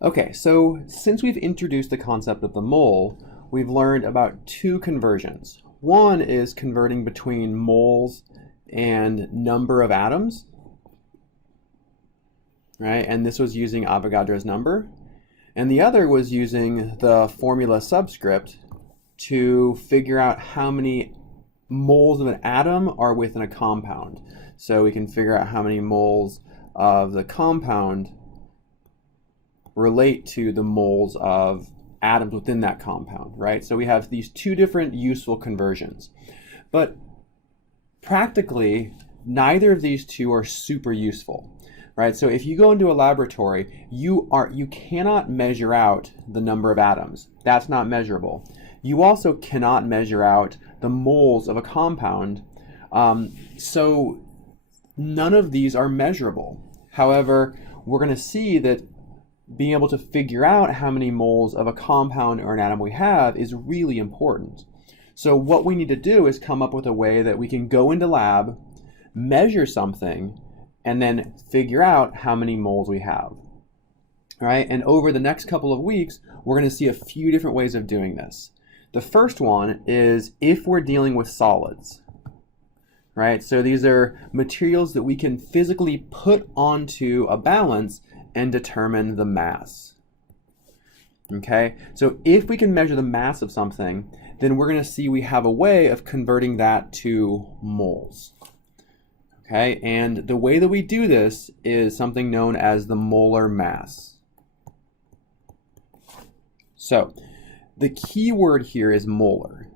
Okay, so since we've introduced the concept of the mole, we've learned about two conversions. One is converting between moles and number of atoms, right? And this was using Avogadro's number. And the other was using the formula subscript to figure out how many moles of an atom are within a compound. So we can figure out how many moles of the compound relate to the moles of atoms within that compound, right? So we have these two different useful conversions. But practically, neither of these two are super useful, right? So if you go into a laboratory, you cannot measure out the number of atoms. That's not measurable. You also cannot measure out the moles of a compound. So none of these are measurable. However, we're going to see that being able to figure out how many moles of a compound or an atom we have is really important. So what we need to do is come up with a way that we can go into lab, measure something, and then figure out how many moles we have. All right? And over the next couple of weeks, we're going to see a few different ways of doing this. The first one is if we're dealing with solids. Right? So these are materials that we can physically put onto a balance and determine the mass. Okay, so if we can measure the mass of something, then we're going to see we have a way of converting that to moles. Okay, and the way that we do this is something known as the molar mass. So the key word here is molar.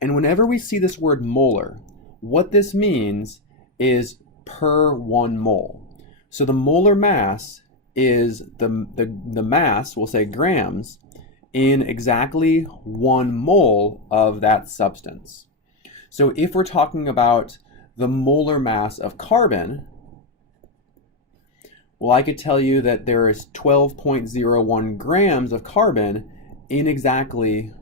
And whenever we see this word molar, what this means is per 1 mole. So the molar mass is the mass, we'll say grams, in exactly 1 mole of that substance. So if we're talking about the molar mass of carbon, well, I could tell you that there is 12.01 grams of carbon in exactly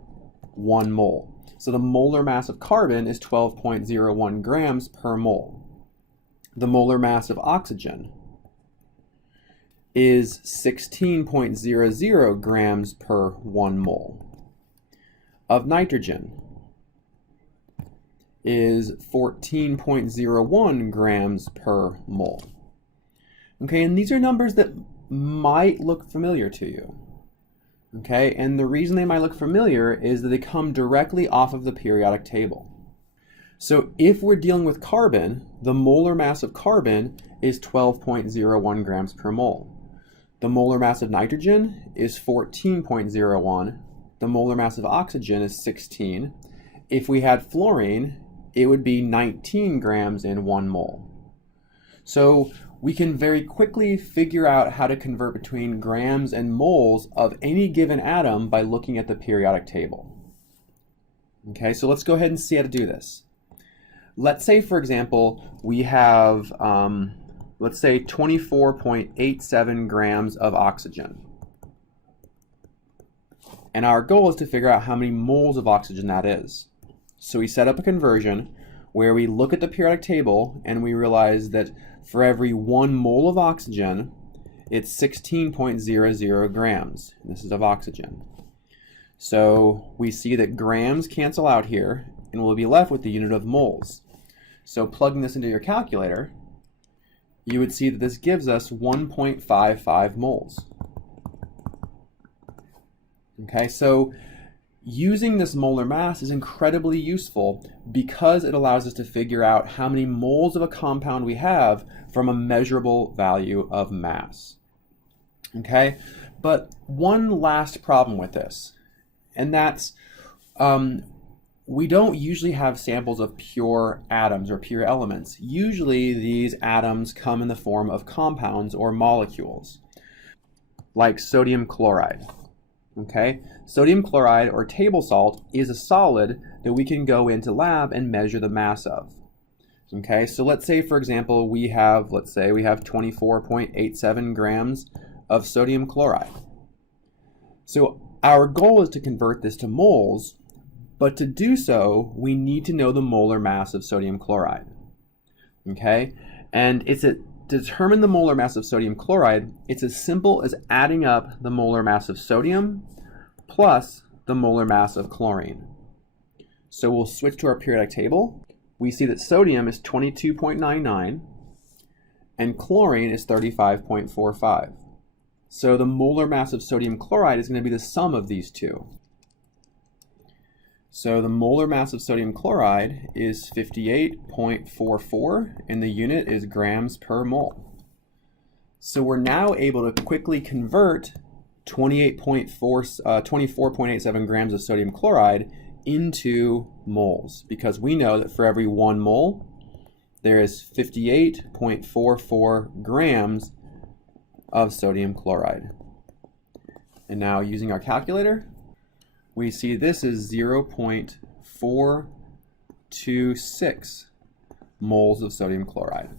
1 mole. So the molar mass of carbon is 12.01 grams per mole. The molar mass of oxygen is 16.00 grams per 1 mole. Of nitrogen is 14.01 grams per mole. Okay, and these are numbers that might look familiar to you. Okay, and the reason they might look familiar is that they come directly off of the periodic table. So if we're dealing with carbon, the molar mass of carbon is 12.01 grams per mole. The molar mass of nitrogen is 14.01. The molar mass of oxygen is 16. If we had fluorine, it would be 19 grams in 1 mole. So we can very quickly figure out how to convert between grams and moles of any given atom by looking at the periodic table. Okay, so let's go ahead and see how to do this. Let's say, for example, we have let's say 24.87 grams of oxygen. And our goal is to figure out how many moles of oxygen that is. So we set up a conversion where we look at the periodic table and we realize that for every 1 mole of oxygen, it's 16.00 grams. And this is of oxygen. So we see that grams cancel out here and we'll be left with the unit of moles. So plugging this into your calculator, you would see that this gives us 1.55 moles. Okay, so using this molar mass is incredibly useful because it allows us to figure out how many moles of a compound we have from a measurable value of mass. Okay, but one last problem with this, and that's we don't usually have samples of pure atoms or pure elements. Usually these atoms come in the form of compounds or molecules, like sodium chloride. Okay, sodium chloride or table salt is a solid that we can go into lab and measure the mass of. Okay, so let's say, for example, we have 24.87 grams of sodium chloride. So our goal is to convert this to moles, but to do so, we need to know the molar mass of sodium chloride. Okay, and it's to determine the molar mass of sodium chloride, it's as simple as adding up the molar mass of sodium plus the molar mass of chlorine. So we'll switch to our periodic table. We see that sodium is 22.99 and chlorine is 35.45. So the molar mass of sodium chloride is going to be the sum of these two. So the molar mass of sodium chloride is 58.44 and the unit is grams per mole. So we're now able to quickly convert 24.87 grams of sodium chloride into moles, because we know that for every 1 mole there is 58.44 grams of sodium chloride. And now using our calculator, we see this is 0.426 moles of sodium chloride.